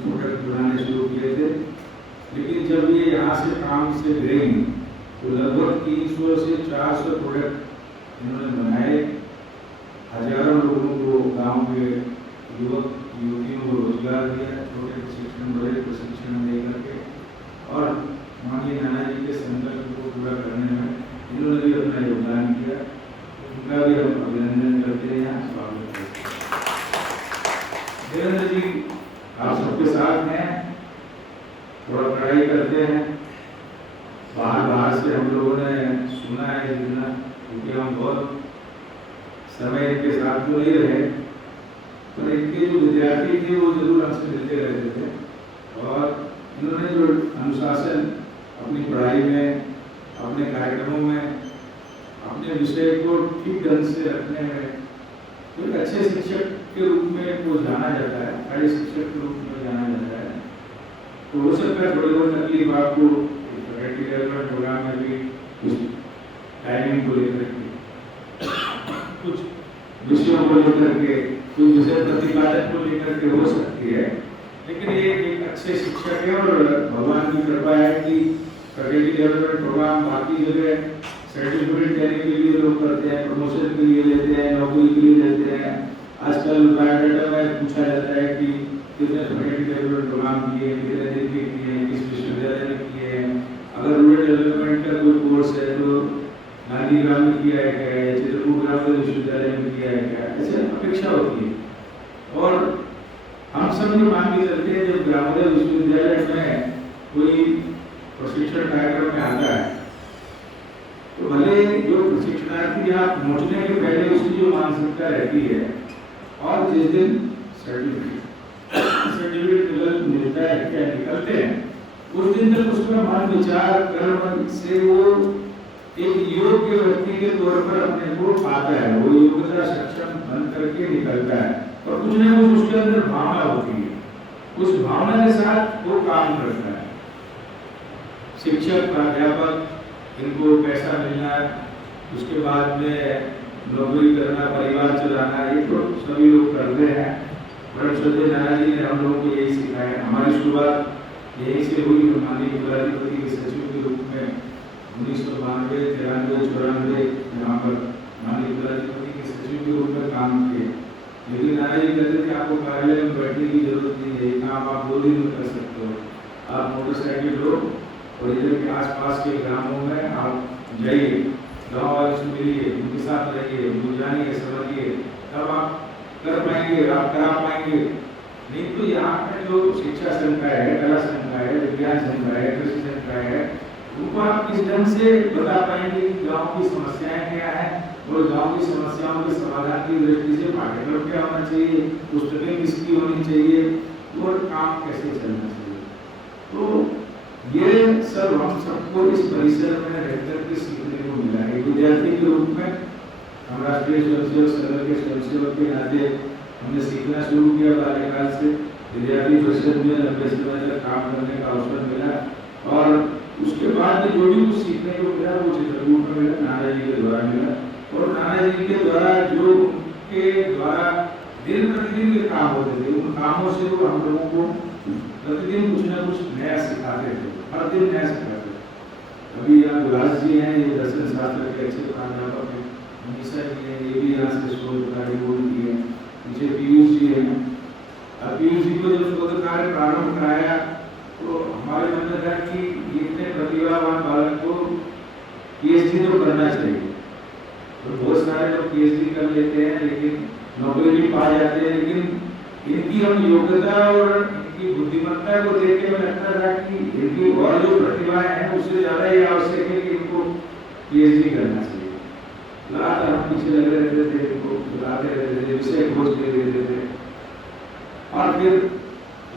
Product बनाने शुरू किए थे, लेकिन जब ये यहाँ से काम से गई तो लगभग 300 से 400 प्रोडक्ट इन्होंने बनाए। हजारों लोगों को गांव के युवक युवतियों को रोजगार दिया, छोटे प्रशिक्षण बड़े प्रशिक्षण दे करके, और माननीय नाना जी के संकल्प को पूरा करने में इन्होंने भी अपना योगदान किया। उनका भी हम अभिनंदन करते हैं, स्वागत करते हैं। देवेंद्र जी आप सबके साथ हैं, थोड़ा पढ़ाई करते हैं, बाहर से हम लोगों ने सुना है जितना, क्योंकि हम बहुत समय इनके साथ तो नहीं रहे, पर इनके जो विद्यार्थी थे वो जरूर हमसे मिलते रहते थे, और इन्होंने जो अनुशासन अपनी पढ़ाई में, अपने कार्यक्रमों में, अपने विषय को ठीक ढंग से रखने में, तो एक अच्छे शिक्षक के रूप में वो जाना जाता है, बड़े शिक्षक के रूप में जाना जाता है। तो हो सकता है थोड़ी बहुत तकलीफ आपको फैकल्टी डेवलपमेंट प्रोग्राम में भी कुछ टाइमिंग को लेकर के, कुछ विषयों को लेकर के, कुछ विषय प्रतिपादन को लेकर के हो सकती है, लेकिन ये एक अच्छे शिक्षक है और भगवान की कृपा है कि फैकल्टी डेवलपमेंट प्रोग्राम बाकी जगह सर्टिफिकेट देने के लिए लोग करते हैं, प्रमोशन के लिए लेते हैं, नौकरी के लिए लेते हैं। आजकल बायोडाटा में पूछा जाता है कि कितने फैकल्टी डेवलपमेंट प्रोग्राम किए, कितने दिन के किए, किस विश्वविद्यालय में किए हैं, अगर रूरल डेवलपमेंट का कोई कोर्स है तो गांधीग्राम में किया है क्या, या चित्रकूट ग्रामीण विश्वविद्यालय में किया है क्या, ऐसे अपेक्षा होती है। और हम सब ये मान के चलते हैं जब ग्रामीण विश्वविद्यालय में कोई प्रशिक्षण कार्यक्रम में आता है तो भले जो प्रशिक्षणार्थी यहाँ पहुँचने के पहले उसकी जो मानसिकता रहती है, और जिस दिन सर्टिफिकेट मिलता है क्या निकलते हैं, उस दिन तक उसका मन विचार कर्म से वो एक योग्य व्यक्ति के तौर पर अपने को पाता है, वो योग्यता सक्षम बन करके निकलता है, और कुछ न कुछ उसके अंदर भावना होती है, उस भावना के साथ वो काम करता है। शिक्षक प्राध्यापक इनको पैसा मिलना, उसके बाद में नौकरी करना, परिवार चलाना, ये तो सभी लोग करते हैं। परम श्रद्धेय नाना जी ने हम लोगों को यही सिखाया। हमारी शुरुआत यही से हुई, माननीय कुलाधिपति के सचिव के रूप में 1992, 93, 94 यहाँ पर माननीय कुलाधिपति के सचिव के रूप में काम किए। लेकिन नाना जी कहते थे आपको कार्यालय में बैठने की जरूरत नहीं है, काम आप 2 दिन में कर सकते हो। आप मोटरसाइकिल लो और इधर के आसपास के ग्रामों में आप जाइए, गाँव वालों से मिलिए, उनके साथ रहिए, उनको जानिए, समझिए, तब आप कर पाएंगे, आप करा पाएंगे। नहीं तो यहाँ पे जो शिक्षा संकाय है, कला संकाय है, विज्ञान संकाय है, कृषि संकाय है, उनको आप किस ढंग से बता पाएंगे कि गाँव की समस्याएं क्या है, और गाँव की समस्याओं के समाधान की दृष्टि से पाठ्यक्रम क्या होना चाहिए, पुस्तकें किसकी होनी चाहिए, और काम कैसे चलना चाहिए। तो ये सब हम सबको इस परिसर में रहकर के सीखने को मिला है। विद्यार्थी के रूप में हम राष्ट्रीय स्वयंसेवक संघ के स्वयंसेवक के नाते हमने सीखना शुरू किया। बाल्यकाल से विद्यार्थी परिषद में लंबे समय तक काम करने का अवसर मिला, और उसके बाद जो भी कुछ सीखने को मिला वो चित्रकूट में मिला, नाना जी के द्वारा मिला, और नाना जी के द्वारा जो उनके द्वारा दिन प्रतिदिन के काम होते थे, उन कामों से वो हम लोगों को प्रतिदिन कुछ न कुछ नया सिखाते थे, हर दिन नया सिखाते थे। अभी यहाँ गुलास जी हैं, ये दर्शन शास्त्र के अच्छे प्राध्यापक हैं, मनीषा जी हैं, ये भी यहाँ से शोध कार्य की है, पीछे पीयूष जी हैं। अब पीयूष जी को जब शोध कार्य प्रारंभ कराया तो हमारे मन में था कि इतने प्रतिभावान बालक को पीएचडी तो करना चाहिए। तो बहुत सारे लोग पीएचडी कर लेते हैं, लेकिन नौकरी भी पा जाते हैं, लेकिन इनकी हम योग्यता और इनकी बुद्धिमत्ता को देख के हमें लगता था कि इनकी और जो प्रतिभाएं हैं उससे ज्यादा ये आवश्यक है कि इनको पीएचडी करना चाहिए। लगातार हम पीछे लगे रहते थे, इनको बुलाते रहते थे, विषय खोज के देते थे, और फिर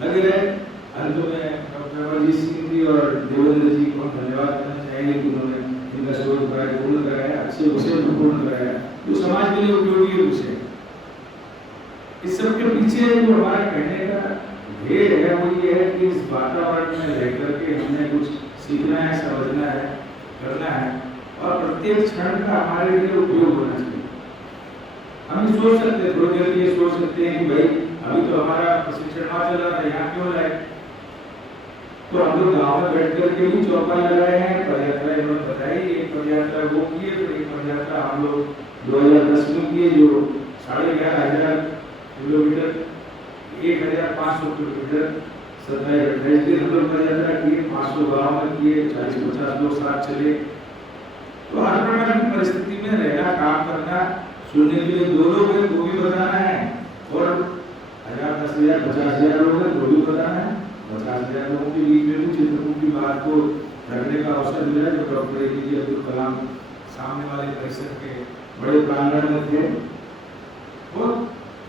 लगे रहे। अंत में डॉक्टर अमरजीत सिंह जी और देवेंद्र जी को धन्यवाद करना चाहेंगे कि उन्होंने इनका शोध कार्य पूर्ण कराया, अच्छे विषय को पूर्ण कराया, जो समाज के लिए उपयोगी विषय। इस सब के पीछे जो हमारा कहने का ध्येय है वो ये है कि इस वातावरण में रह करके हमने कुछ सीखना है, समझना है, करना है, और प्रत्येक क्षण का हमारे लिए उपयोग होना चाहिए। हम सोच सकते हैं, थोड़ी देर ये सोच सकते हैं कि भाई अभी तो हमारा प्रशिक्षण वहाँ चल रहा है, यहाँ क्यों लाए? तो हम लोग गाँव में बैठ करके भी चौका लगाए हैं। पदयात्रा इन्होंने बताई, एक पदयात्रा वो किए, तो एक पदयात्रा हम लोग 2010 में किए, जो 11,500 किलोमीटर, 1,500 किलोमीटर 27-28 दिन हम लोग पदयात्रा किए, 500 गाँव में किए, 40-50 लोग साथ चले। तो हर प्रकार की परिस्थिति में रहना, काम करना, सुनने के लिए 2 लोग हैं वो भी बताना है, और 1,000, 10,000, 50,000 लोग हैं वो भी बताना है। 50,000 लोगों के बीच में भी चित्रकूट की बात को रखने का अवसर मिला, जो डॉक्टर एपीजे अब्दुल कलाम सामने वाले परिसर के बड़े प्रांगण में थे। और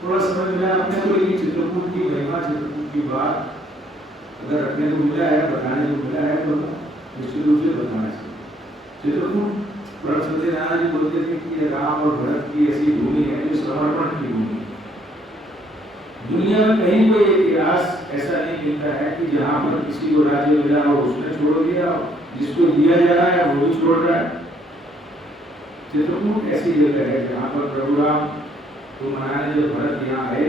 थोड़ा समय मिला अपने को, लेकिन चित्रकूट की महिमा, चित्रकूट की बात अगर रखने को मिला है, बताने को मिला है, तो निश्चित रूप से बताना चाहिए। चित्रकूट परम सत्यनारायण जी बोलते थे कि राम और भरत की ऐसी भूमि है जो समर्पण की भूमि है। दुनिया में कहीं कोई इतिहास ऐसा नहीं मिलता है कि जहाँ पर किसी को राज्य मिला और उसने छोड़ दिया, जिसको दिया जा रहा है वो भी छोड़ रहा है। चित्रकूट ऐसी जगह है जहाँ पर प्रभु राम को मनाने जब भरत यहाँ आए,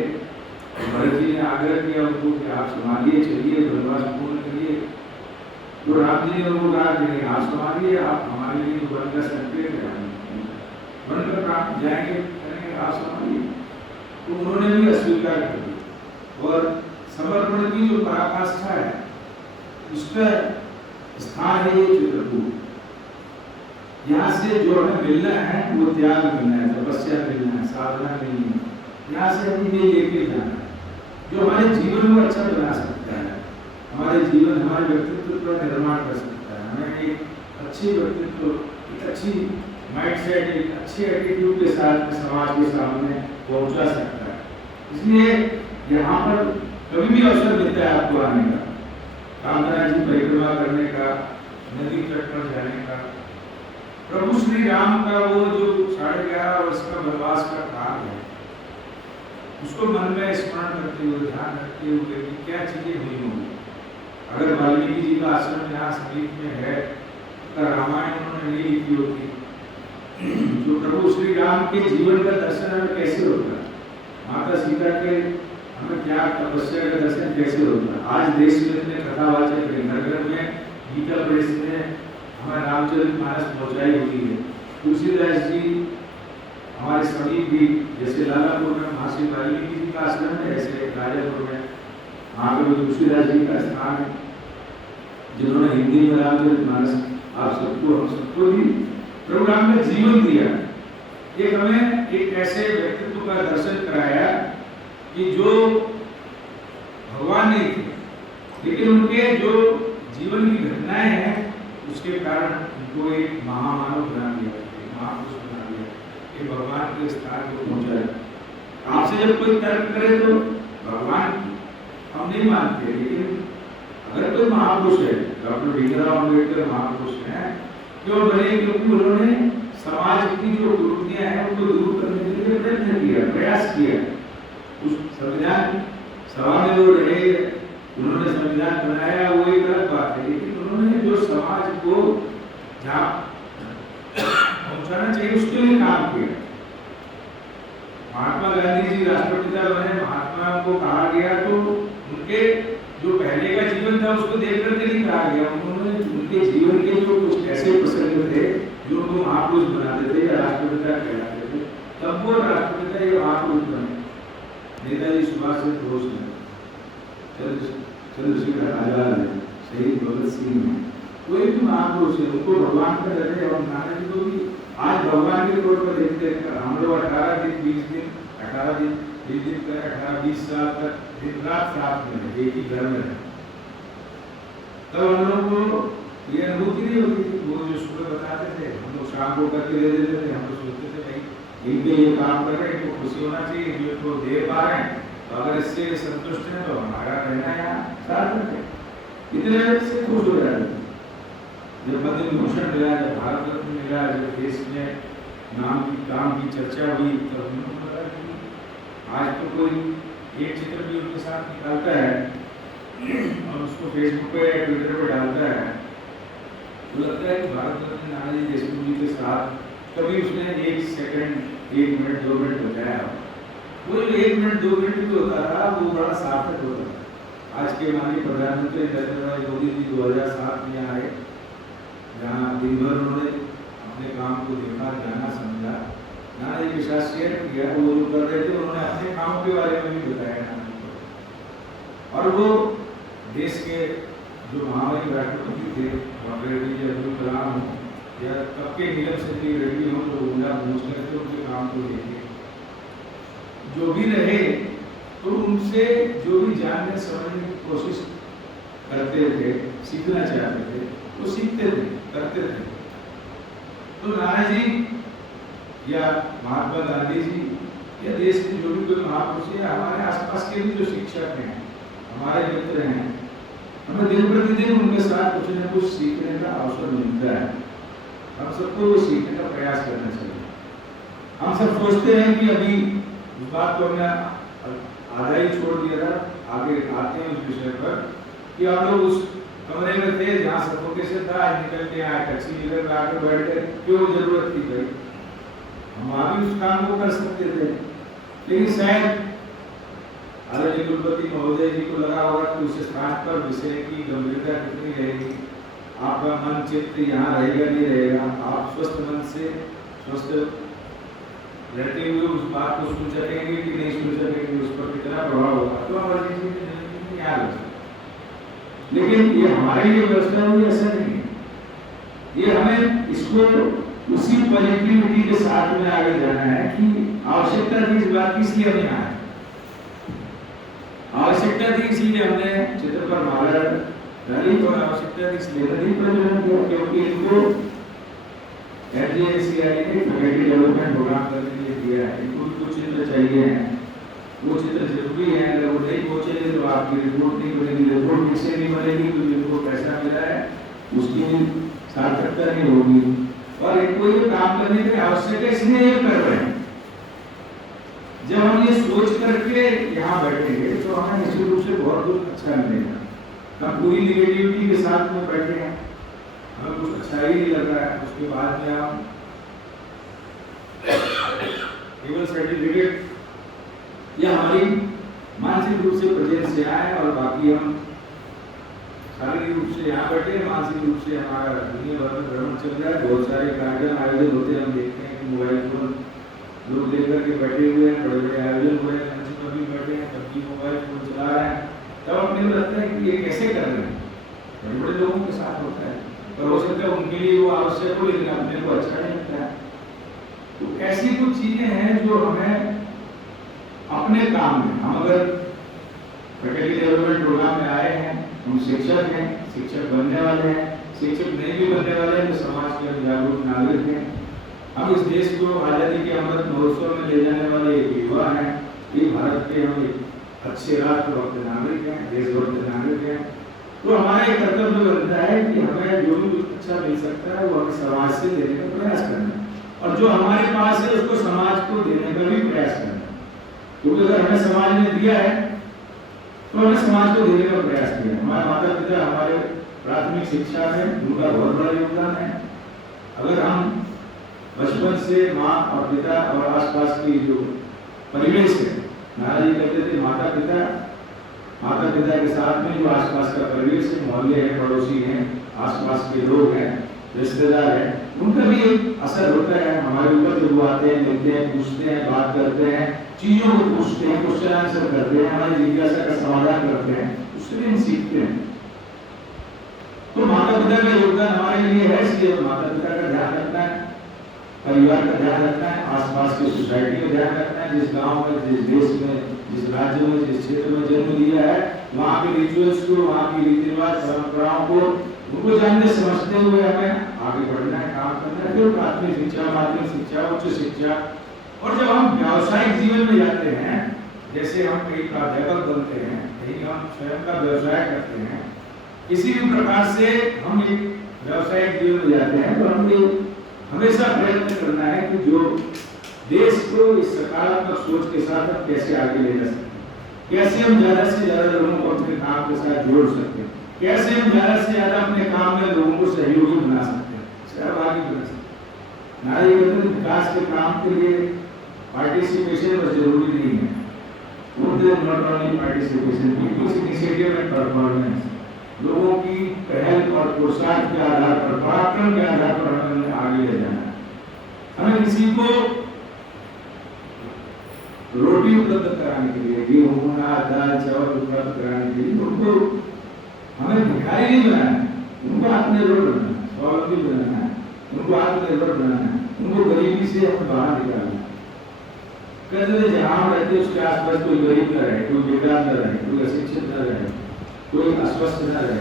भरत जी ने आग्रह किया उनको कि आप संभालिए, चलिए वनवास पूर्ण करिए। तो राम जी ने उनको कहा कि नहीं, आप संभालिए, आप हमारे लिए वन का संकेत है, वन का काम जाएंगे करेंगे, आप संभालिए। तो उन्होंने भी अस्वीकार कर दिया। और समर्पण की जो पराकाष्ठा है, उसका स्थान है ये चित्रकूट। यहाँ से जो हमें मिलना है वो त्याग मिलना है, तपस्या मिलना है, साधना मिलनी है। यहाँ से हमें ये लेके जाना है जो हमारे जीवन को अच्छा बना सकता है, हमारे जीवन, हमारे व्यक्तित्व का निर्माण कर सकता है, हमें एक अच्छे व्यक्तित्व, एक अच्छी माइंडसेट, एक अच्छे एटीट्यूड के साथ समाज के सामने पहुंचा सकता है। इसलिए यहाँ पर कभी भी अवसर मिलता है आपको आने का, कामधरा जी परिक्रमा करने का, नदी तट पर जाने का, प्रभु श्री राम का वो जो 11.5 वर्ष का वनवास का काल है, उसको मन में स्मरण करते हुए, ध्यान रखते हुए कि क्या चीजें हुई होंगी। अगर वाल्मीकि जी का आश्रम यहाँ समीप में है, तो रामायण उन्होंने नहीं लिखी होती, जो प्रभु श्री राम के जीवन का दर्शन हमें कैसे होता, माता सीता के हमें क्या तपस्या का दर्शन कैसे होता। आज देश में इतने कथावाचक हैं, नगर में गीता प्रेस में हमें रामचरितमानस पहुंचाई होती है। तुलसीदास जी हमारे समीप भी, जैसे लालापुर में महर्षि वाल्मीकि जी का आश्रम है, ऐसे राजापुर में वहाँ पे तुलसीदास जी का स्थान है, जिन्होंने हिंदी में रामचरितमानस आप सबको, हम सबको भी प्रभु राम ने जीवन दिया। एक हमें एक ऐसे व्यक्तित्व का दर्शन कराया कि जो भगवान नहीं थे, लेकिन उनके जो जीवन की घटनाएं हैं उसके कारण उनको एक महामानव बना दिया, महापुरुष बना दिया, कि भगवान के स्थान को पहुंचाया। आपसे जब कोई तर्क करे तो भगवान हम नहीं मानते, लेकिन अगर कोई महापुरुष है, डॉक्टर भीमराव अम्बेडकर महापुरुष हैं, क्यों बने? क्योंकि उन्होंने समाज की जो कुरीतियां हैं उनको दूर करने के लिए प्रयत्न किया, प्रयास किया। उस संविधान सभा में वो रहे, उन्होंने संविधान बनाया, वो एक अलग बात है, लेकिन उन्होंने जो समाज को जहाँ पहुंचाना चाहिए उसके लिए काम किया। महात्मा गांधी जी राष्ट्रपिता बने, महात्मा को कहा गया तो उनके जो पहले का जीवन था उसको देख करके नहीं कहा गया, उन्होंने उनके जीवन के जो कुछ ऐसे प्रसंग थे जो उनको महापुरुष बनाते थे या राष्ट्रपिता कहलाते थे, तब वो राष्ट्रपिता या महापुरुष बने। नेताजी सुभाष चंद्र बोस ने, चंद्रशेखर आजाद है, शहीद भगत सिंह है, कोई भी महापुरुष है, उनको भगवान का डर है। और नाना जी को भी आज भगवान के तौर पर देखते हैं। हम लोग 18 दिन 20 दिन 18-20 साल तक दिन रात साथ में एक ही घर में रहे, तब हम लोगों को ये अनुभूति नहीं होती थी। वो जो सुबह बताते थे, हम लोग शाम को करके दे देते थे। हम लोग सोचते थे भाई इनके ये काम कर रहे हैं, इनको खुशी होना चाहिए, इनको दे पा रहे हैं, तो अगर इससे संतुष्ट हैं तो हमारा रहना यहाँ साथ में इतने से खुश हो जाते थे। जब पद्म भूषण मिला, जब भारत रत्न मिला, जब देश में नाम की काम की चर्चा हुई, तो हम लोग पता कि आज तो कोई एक चित्र भी उनके साथ निकालता है और उसको फेसबुक पे या ट्विटर पे डालता है, तो लगता है कि भारत रत्न नानाजी देशमुख जी के साथ कभी उसने 1 सेकंड 1 मिनट 2 मिनट बताया। वो जो 1 मिनट 2 मिनट भी होता था वो बड़ा सार्थक होता था। आज के माननीय प्रधानमंत्री नरेंद्र भाई मोदी जी 2007 में आए, जहाँ दिन भर उन्होंने अपने काम को देखा, जाना, समझा, ना एक विश्वास शेयर किया। वो जो कर रहे थे उन्होंने अपने काम के बारे में भी बताया, और वो देश के जो महामहिम राष्ट्रपति थे, डॉक्टर अब्दुल कलाम हो या तब के नीलम सिंह रेड्डी हो, जो उनका पूछ रहे थे, उनके काम को देखे, जो भी रहे तो उनसे जो भी जानने समझने की कोशिश करते थे, सीखना चाहते थे, तो सीखते थे, करते थे। तो नाना जी या महात्मा गांधी जी या देश के जो भी कोई महापुरुष या हमारे आसपास के भी जो शिक्षक हैं, हमारे मित्र हैं, हमें दिन प्रतिदिन उनके साथ कुछ न कुछ सीखने का अवसर मिलता है। हम सबको वो सीखने का प्रयास करना चाहिए। हम सब सोचते हैं कि अभी इस बात को हमने आधा ही छोड़ दिया था, आगे आते हैं उस विषय पर कि आप लोग उस कमरे में थे जहाँ सफोकेशन था, निकल के आए, टैक्सी लेकर के आके बैठ गए, क्यों जरूरत थी भाई? हम आगे उस काम को कर सकते थे, लेकिन शायद आदरणीय कुलपति महोदय जी को लगा होगा कि उस स्थान पर विषय की गंभीरता कितनी रहेगी, आपका मन चित्त यहाँ रहेगा नहीं रहेगा, आप स्वस्थ मन से स्वस्थ रहते हुए उस बात को सुन सकेंगे कि नहीं सुन सकेंगे, उस पर कितना प्रभाव होगा, तो हमारे जीवन में याद रखें। लेकिन ये हमारे लिए व्यवस्था हुई ऐसा नहीं है, ये हमें इसको उसी पॉजिटिविटी के साथ में आगे जाना है कि आवश्यकता थी इस बात की, इसलिए हमें आए, आवश्यकता थी इसलिए हमने चित्र पर माला डाली, और आवश्यकता थी इसलिए नदी प्रज्वलन किया, क्योंकि इनको एचजीएसीआई ने कम्युनिटी डेवलपमेंट प्रोग्राम करने के लिए दिया है। इनको कुछ चित्र चाहिए हैं, वो चित्र जरूरी है, अगर वो नहीं पहुंचेंगे तो आपकी रिपोर्ट नहीं बनेगी, रिपोर्ट किससे नहीं बनेगी तो जिनको पैसा मिला है उसकी सार्थकता नहीं होगी, और इनको ये काम करने के आवश्यक है, इसलिए ये कर रहे हैं। जब हम ये सोच करके यहाँ बैठेंगे तो हमें निश्चित रूप से बहुत कुछ अच्छा मिलेगा। हम पूरी निगेटिविटी के साथ में बैठे हैं, हमें कुछ अच्छा ही नहीं लग रहा है, उसके बाद में हम केवल सर्टिफिकेट या हमारी मानसिक रूप से प्रेजेंस से आए और बाकी हम शारीरिक रूप से यहाँ बैठे, मानसिक रूप से हमारा दुनिया भर में भ्रमण चल रहा है। बहुत सारे कार्यक्रम आयोजन होते हैं, हम देखते हैं कि मोबाइल फोन लोग लेकर के बैठे हुए हैं, बड़े बड़े आयोजन हो रहे हैं, मंच पर भी बैठे हैं, तब भी मोबाइल फोन चला रहे हैं। तब अपने को लगता है कि ये कैसे कर रहे हैं, बड़े बड़े लोगों के साथ होता है, पर हो सकता है उनके लिए वो आवश्यक हो, लेकिन अपने को अच्छा नहीं लगता है। तो ऐसी कुछ चीजें हैं जो हमें अपने काम में, हम अगर फैकल्टी डेवलपमेंट प्रोग्राम में आए हैं, हम शिक्षक हैं, शिक्षक बनने वाले हैं, शिक्षक नहीं भी बनने वाले हैं तो समाज के जागरूक नागरिक हैं। हम इस देश को आजादी के अमृत महोत्सव में ले जाने वाले एक युवा हैं, ये भारत के हम एक अच्छे राष्ट्रभक्त नागरिक हैं, देशभक्त नागरिक हैं। तो हमारा एक कर्तव्य बनता है कि हमें जो भी अच्छा मिल सकता है वो हमें समाज से देने का प्रयास करना, और जो हमारे पास है उसको समाज को देने का भी प्रयास करना, क्योंकि अगर हमें समाज ने दिया है तो हमें समाज को देने का प्रयास किया। हमारे माता पिता हमारे प्राथमिक शिक्षा में उनका बहुत बड़ा योगदान है। अगर हम बचपन से माँ और पिता और आसपास की जो परिवेश है, महाराज जी कहते थे माता पिता के साथ में जो आसपास का परिवेश है, मोहल्ले हैं, पड़ोसी हैं, आसपास के लोग हैं, रिश्तेदार हैं, उनका भी एक असर होता है हमारे ऊपर। जब वो आते हैं, मिलते हैं, पूछते हैं, बात करते हैं, चीजों को पूछते हैं, क्वेश्चन आंसर करते हैं, हमारी जिज्ञासा का समाधान करते हैं, उससे भी हम सीखते हैं। तो माता पिता का योगदान हमारे लिए है, इसलिए माता पिता का ध्यान रखना है, परिवार का ध्यान रखना है, आसपास की सोसाइटी का ध्यान रखना है, जिस गांव में, जिस देश में, जिस राज्य में, जिस क्षेत्र में जन्म लिया है, वहाँ के रिचुअल्स को, वहाँ की रीति रिवाज, परंपराओं को, उनको जानते समझते हुए हमें आगे बढ़ना है, काम करना है। फिर प्राथमिक शिक्षा, माध्यमिक शिक्षा, उच्च शिक्षा, और जब हम व्यावसायिक जीवन में जाते हैं, जैसे हम कहीं प्राध्यापक बनते हैं, कहीं हम स्वयं का व्यवसाय करते हैं, किसी भी प्रकार से हम एक व्यावसायिक जीवन में जाते हैं, तो हमें हमेशा प्रयत्न करना है कि जो देश को इस सकारात्मक सोच के साथ हम कैसे आगे ले जा सकते हैं, कैसे हम ज्यादा से ज्यादा लोगों को अपने काम के साथ जोड़ सकते हैं, कैसे हम ज्यादा से ज्यादा अपने काम में लोगों को सहयोगी बना सकते हैं, सहभागी बना सकते हैं। नारी विकास के काम के लिए पार्टिसिपेशन बस जरूरी नहीं है, होते हैं not only participation, peoples initiative and performance, लोगों की पहल और पुरुषार्थ के आधार पर, पराक्रम के आधार पर हमें आगे ले जाना है। हमें किसी को रोटी उपलब्ध कराने के लिए, गेहूं, दाल, चावल उपलब्ध कराने के लिए उनको हमें भिखारी नहीं बनाना है, उनको आत्मनिर्भर बनाना है, स्वावलंबी बनाना है, उनको आत्मनिर्भर बनाना है, उनको गरीबी से हम बाहर निकालना है। कहते जहाँ हम रहते हैं उसके आसपास कोई गरीब न रहे, कोई बेकार न रहे, कोई अशिक्षित न रहे, कोई अस्वस्थ न रहे,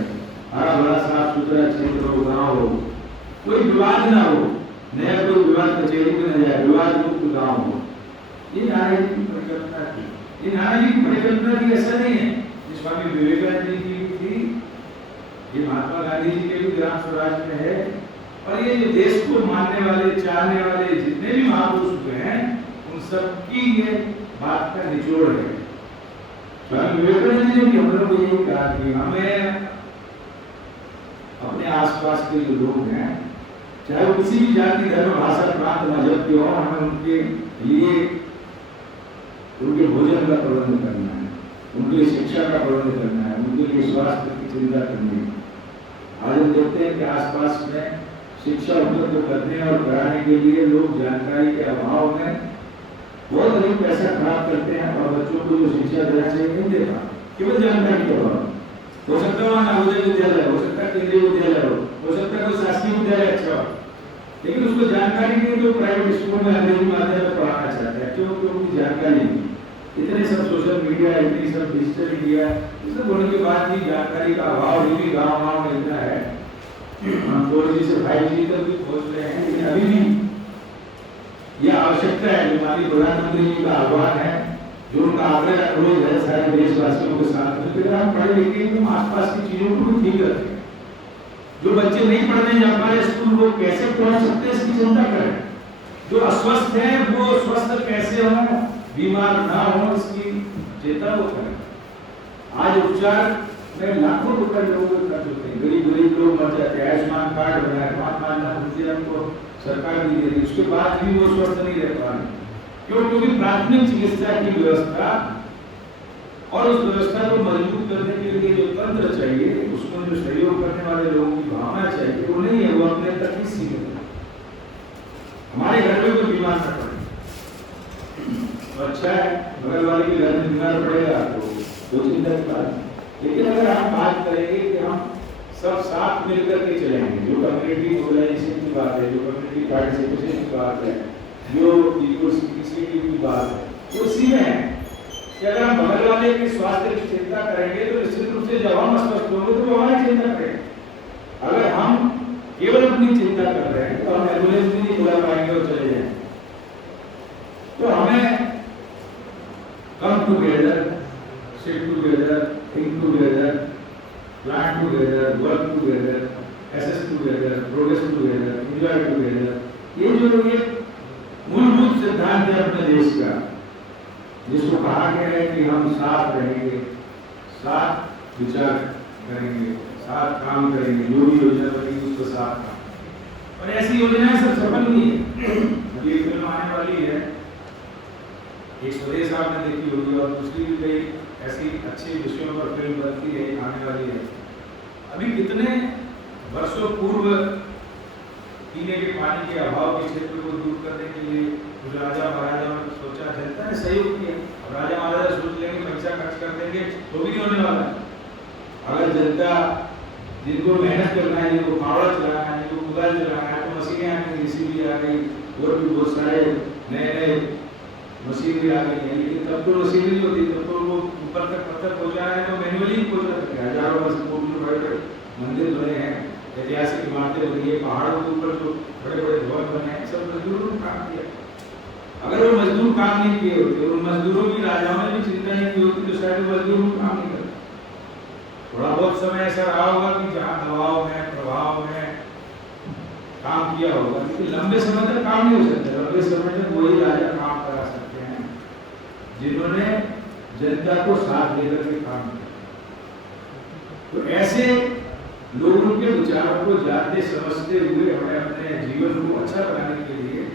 हरा भरा साफ सुथरा क्षेत्र हो, गाँव हो, कोई विवाद ना हो, नया कोई विवाद कचहरी में न जाए, विवाद मुक्त गाँव हो। ये नारायण की परिकल्पना थी। ये नारायण की परिकल्पना की ऐसा नहीं है कि स्वामी विवेकानंद जी की थी, ये महात्मा गांधी जी के भी ग्राम स्वराज में है, और ये जो देश को मानने वाले, चाहने वाले जितने भी महापुरुष हुए हैं, उन सबकी ये बात का निचोड़ है। स्वामी विवेकानंद जी ने भी हम लोग को यही कहा कि हमें अपने आसपास के जो लोग हैं, चाहे वो किसी भी जाति, धर्म, भाषा, प्रांत, मजहब के हो, हमें उनके लिए उनके भोजन का प्रबंध करना है, उनके लिए शिक्षा का प्रबंध करना है, उनके लिए स्वास्थ्य की चिंता करनी है। आज हम देखते हैं कि आसपास में शिक्षा उपलब्ध करने और कराने के लिए लोग जानकारी के अभाव में बहुत अधिक पैसा खराब करते हैं और बच्चों को जो शिक्षा देना चाहिए नहीं देता, केवल जानकारी के अभाव। हो सकता है वहाँ नवोदय विद्यालय, हो सकता है केंद्रीय विद्यालय हो सकता है कोई शासकीय विद्यालय अच्छा हो, लेकिन उसको जानकारी नहीं, तो प्राइवेट स्कूल में अंग्रेजी माध्यम में पढ़ाना चाहते हैं, क्योंकि उनकी जानकारी नहीं। इतने सब सोशल मीडिया, इतनी सब डिजिटल मीडिया, ये सब होने के बाद भी जानकारी का अभाव भी गाँव गाँव में इतना है। 4G से 5G तक भी पहुँच रहे हैं, लेकिन अभी भी यह आवश्यकता है, जो माननीय प्रधानमंत्री जी का आह्वान है, जो उनका आग्रह रोज है सारे देशवासियों के साथ, तो हम पढ़े लिखे हम आसपास की चीजों को भी ठीक रखें। जो बच्चे नहीं पढ़ने जा पा रहे स्कूल, वो कैसे पढ़ सकते हैं इसकी चिंता करें। जो अस्वस्थ हैं वो स्वस्थ कैसे हों, बीमार ना हो, इसकी चिंता वो करें। आज उपचार में लाखों रुपए लोगों को खर्च होते हैं, गरीब लोग मर जाते हैं। आयुष्मान कार्ड बना है, 5 लाख रुपये हमको सरकार भी दे रही, उसके बाद भी वो स्वस्थ नहीं रह पा रहे। क्यों? क्योंकि प्राथमिक चिकित्सा की व्यवस्था और उस व्यवस्था को मजबूत करने के लिए जो तंत्र चाहिए, उसमें जो सहयोग करने वाले लोगों की भावना चाहिए, वो नहीं है, वो अपने तक ही सीमित है। हमारे घर में कोई बीमार न पड़े तो अच्छा है, बगल वाले के घर में बीमार पड़ेगा तो चिंता की बात है। लेकिन अगर हम बात करेंगे कि हम सब साथ मिलकर के चलेंगे, जो कम्युनिटी मोबिलाइजेशन की बात है, जो कम्युनिटी पार्टिसिपेशन की बात है, जो पीपल्स इनिशिएटिव की बात है, वो इसी में है कि अगर हम बगल वाले के स्वास्थ्य की चिंता करेंगे तो निश्चित रूप से जब हम अस्वस्थ होंगे तो वो हमारी चिंता करेंगे। अगर हम केवल अपनी चिंता कर रहे हैं तो हम एम्बुलेंस भी नहीं बुला पाएंगे और चले जाएंगे। तो हमें come together, sit together, think together, plan together, work together, assess together, progress together, enjoy together, ये जो ये मूलभूत सिद्धांत है अपने देश का, जिसको कहा गया है कि हम साथ रहेंगे, साथ विचार करेंगे, साथ काम करेंगे, जो भी योजना बनेगी उसको साथ काम। और ऐसी योजनाएं सब सफल नहीं है। अभी एक फिल्म आने वाली है, एक स्वदेश आपने देखी होगी, और दूसरी भी कई ऐसी अच्छी विषयों पर फिल्म बनती है, आने वाली है। अभी कितने वर्षों पूर्व पीने के पानी के अभाव के क्षेत्र को दूर करने के लिए जो राजा महाराजा ने सोचा, जनता ने सहयोग किया। राजा महाराजा सोच लेंगे, पैसा खर्च कर देंगे तो भी नहीं होने वाला। अगर जनता, जिनको मेहनत करना है, जिनको फावड़ा चलाना है, जिनको कुदाल चलाना है, तो मशीनें आ गई, JCB आ गई, और भी बहुत सारे नए मशीनरी आ गई है। लेकिन तब तो मशीनरी होती, तब तो वो ऊपर तक पत्थर पहुँचा है तो मैनुअली पहुँचा सकते हैं। हजारों वर्ष पूर्व बड़े मंदिर बने हैं, ऐतिहासिक इमारतें बनी है, पहाड़ों के ऊपर जो बड़े बड़े भवन बने हैं, सब मजदूरों ने काम किया। अगर वो मजदूर काम नहीं किए होते, उन मजदूरों की राजाओं ने भी चिंता नहीं की होती, तो शायद मजदूर काम नहीं करते। थोड़ा बहुत समय ऐसा रहा होगा कि जहाँ दबाव में, प्रभाव में काम किया होगा, लेकिन लंबे समय तक काम नहीं हो सकता। लंबे समय तक वही राजा काम करा सकते हैं जिन्होंने जनता को साथ लेकर के काम किया। तो ऐसे लोगों के विचारों को जानते समझते हुए हमें अपने जीवन को अच्छा बनाने के लिए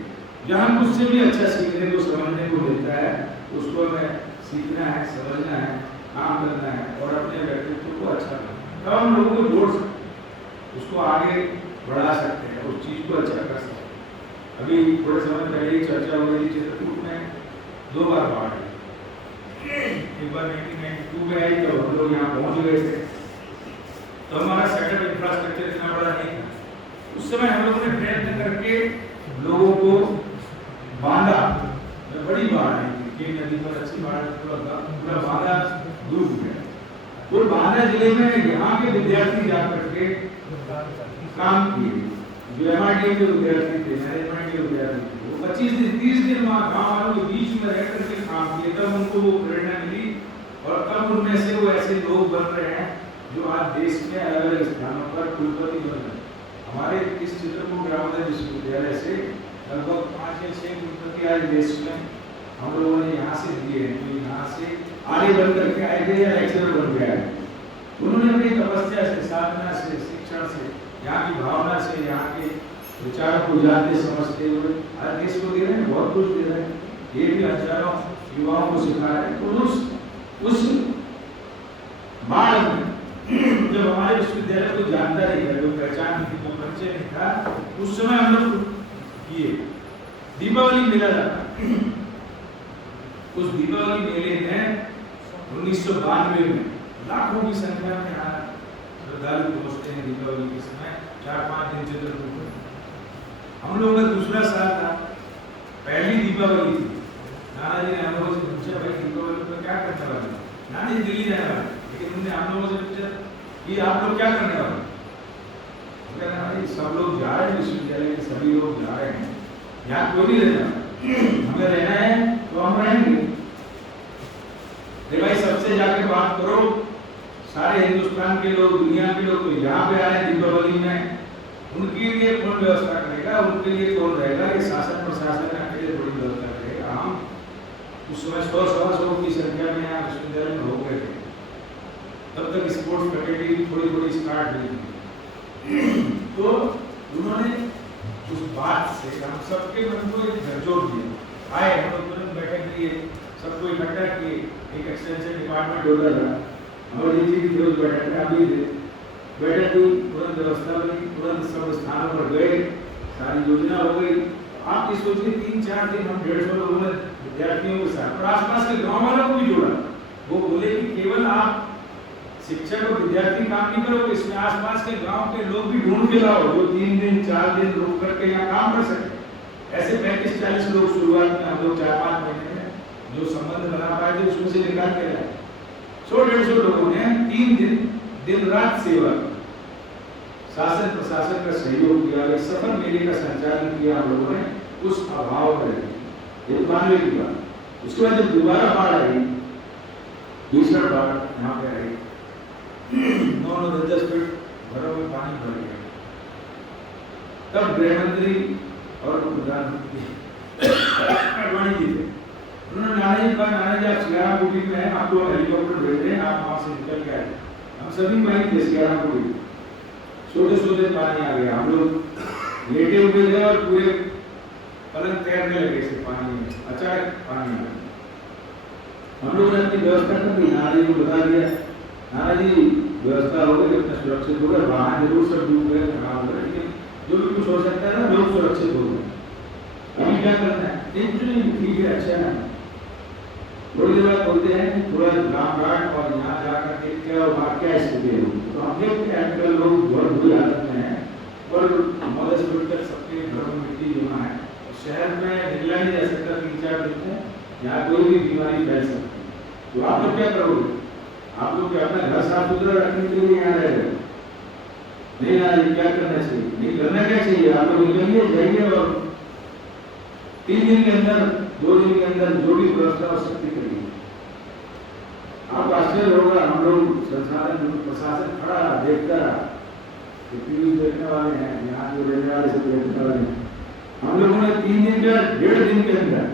जहाँ कुछ से भी अच्छा सीखने को, समझने को मिलता है, उसको हमें सीखना है, समझना है, काम करना है और अपने व्यक्तित्व को अच्छा करना है, तब हम लोगों को जोड़ सकते हैं, उसको आगे बढ़ा सकते हैं, उस चीज को अच्छा कर सकते हैं। अभी थोड़े समय पहले चर्चा हो रही चित्रकूट में 2 बार बाढ़ आई, एक बार 1992 में आई जब हम लोग यहाँ पहुंच गए थे, तो हमारा सेटअप इंफ्रास्ट्रक्चर इतना बड़ा नहीं था। उस समय हम लोगों ने प्रयत्न करके लोगों को बांधा, बड़ी बाढ़ आई थी, नदी पर अच्छी बाढ़, पूरा बांधा डूब गया। और बांदा जिले में यहाँ के विद्यार्थी जाकर के काम किए, जो MIT के विद्यार्थी थे, मैनेजमेंट के विद्यार्थी थे, वो 25-30 दिन वहाँ गाँव वालों के बीच में रह करके काम किए, तब उनको वो प्रेरणा मिली और तब उनमें से वो ऐसे लोग बन रहे हैं जो आज देश में अलग अलग स्थानों पर कुलपति बन रहे हैं। हमारे इस चित्रकूट ग्रामोदय विश्वविद्यालय से लगभग 5 या 6 कुलपति आज देश में हम लोगों ने यहाँ से दिए हैं, जो यहाँ से आगे बढ़ करके आए थे या लेक्चरर बन गया है। उन्होंने अपनी तपस्या से, साधना से, शिक्षण से, यहाँ की भावना से, यहाँ के विचारों को जानते समझते हुए आज देश को दे रहे हैं, बहुत कुछ दे रहे हैं। ये भी हजारों युवाओं को सिखा रहे हैं। तो उस बाढ़ में जब हमारे विश्वविद्यालय को जानता नहीं था, जो पहचान नहीं थी, जो परिचय नहीं था, उस समय हम लोग किए दीपावली मेला लगा। उस दीपावली मेले में 1992 में लाखों की संख्या में यहाँ श्रद्धालु पहुंचते हैं। दीपावली के समय 4-5 दिन चित्रकूट में हम लोगों का दूसरा साल था, पहली दीपावली थी। नाना जी ने हम लोगों से पूछा, भाई दीपावली पर क्या करने वाले? नाना जी दिल्ली जाने वाले, लेकिन उन्होंने हम लोगों से पूछा कि आप लोग क्या करने वाले? सब लोग जा रहे हैं, विश्वविद्यालय के सभी लोग जा रहे हैं, यहाँ कोई नहीं रहना, हमें रहना है तो हम रहेंगे। भाई सबसे जाके बात करो, सारे हिंदुस्तान के लोग, दुनिया के लोग तो यहाँ पे आ रहे हैं दीपावली में, उनके लिए कौन व्यवस्था करेगा, उनके लिए कौन रहेगा? ये शासन प्रशासन अकेले थोड़ी व्यवस्था करेगा। हम उस समय 100-125 की संख्या में यहाँ विश्वविद्यालय में हो गए थे। तब तक स्पोर्ट्स फैकल्टी थोड़ी स्टार्ट हुई थी। तो उन्होंने उस बात से हम सबके मन को एक झकझोर दिया। आए हम लोग तुरंत बैठक किए, सबको इकट्ठा किए, एक एक्सटेंशन डिपार्टमेंट होता था, और ये चीज रोज बैठक में अभी थे, बैठक हुई, तुरंत व्यवस्था बनी, तुरंत सब स्थानों पर गए, सारी योजना हो गई। आप ये सोचिए 3-4 दिन हम 150 लोगों ने विद्यार्थियों के साथ और आसपास के गाँव वालों को भी जोड़ा। वो बोले कि केवल आप शिक्षक और विद्यार्थी काम नहीं करोगे, इसमें आसपास के गांव के लोग भी ढूंढ के लाओ जो 3 दिन 4 दिन रुक करके यहाँ काम कर सके। ऐसे 35-40 लोग शुरुआत में हम लोग 4-5 महीने में जो संबंध बना पाए थे उसमें से निकाल के लाए। 100-150 लोगों ने 3 दिन रात सेवा, शासन प्रशासन का सहयोग किया, एक सफल मेले का संचालन किया हम लोगों ने उस अभाव में। ये 92 की बात। उसके बाद जब दोबारा बाढ़ आई, दूसरा बाढ़ यहाँ पे आई, 9-10 फीट घरों में पानी भर गया। तब गृह मंत्री और प्रधानमंत्री अडवाणी जी थे, उन्होंने नाना जी कहा, नाना जी आप सियारा कुटी में हैं, आपको हेलीकॉप्टर भेज रहे हैं, आप वहां से निकल के आए। हम सभी वहीं थे सियारा कुटी, सोते पानी आ गया, हम लोग लेटे हुए थे और पूरे पलंग तैरने लगे से पानी में, अचानक पानी आ गया। हम लोगों ने अपनी व्यवस्था कर दी, नाना जी को बता दिया, नाना जी व्यवस्था हो गई, कितना सुरक्षित हो गया, वाहन जरूर सब डूब गए, खराब हो गए, लेकिन जो भी कुछ हो सकता है ना, लोग सुरक्षित हो गए। अभी क्या करना है? ठीक है, अच्छा है। थोड़ी देर बाद बोलते हैं थोड़ा रामघाट और यहाँ जाकर देखते हैं और वहाँ क्या स्थिति है। तो हम देखते हैं आजकल लोग बहुत बुरी हालत में हैं और 9-10 फीट तक सबके घरों में मिट्टी जमा है। शहर में निकला नहीं जा सकता, 3-4 दिन में यहाँ कोई भी बीमारी फैल सकती है। तो आप लोग क्या करोगे? आप लोग अपना घर साफ सुथरा रखने के लिए यहाँ रह रहे हो? नहीं ना, क्या करना चाहिए? नहीं करना क्या चाहिए? आप लोग निकलिए, जाइए और 3 दिन के अंदर, 2 दिन के अंदर जो भी व्यवस्था हो सकती करिए। आप आश्चर्य होगा, हम लोग संसाधन प्रशासन खड़ा देखता रहा, पीयूष देखने वाले हैं, यहाँ जो रहने वाले सब देखने वाले हैं। हम लोगों ने 3 दिन का 1.5 दिन के अंदर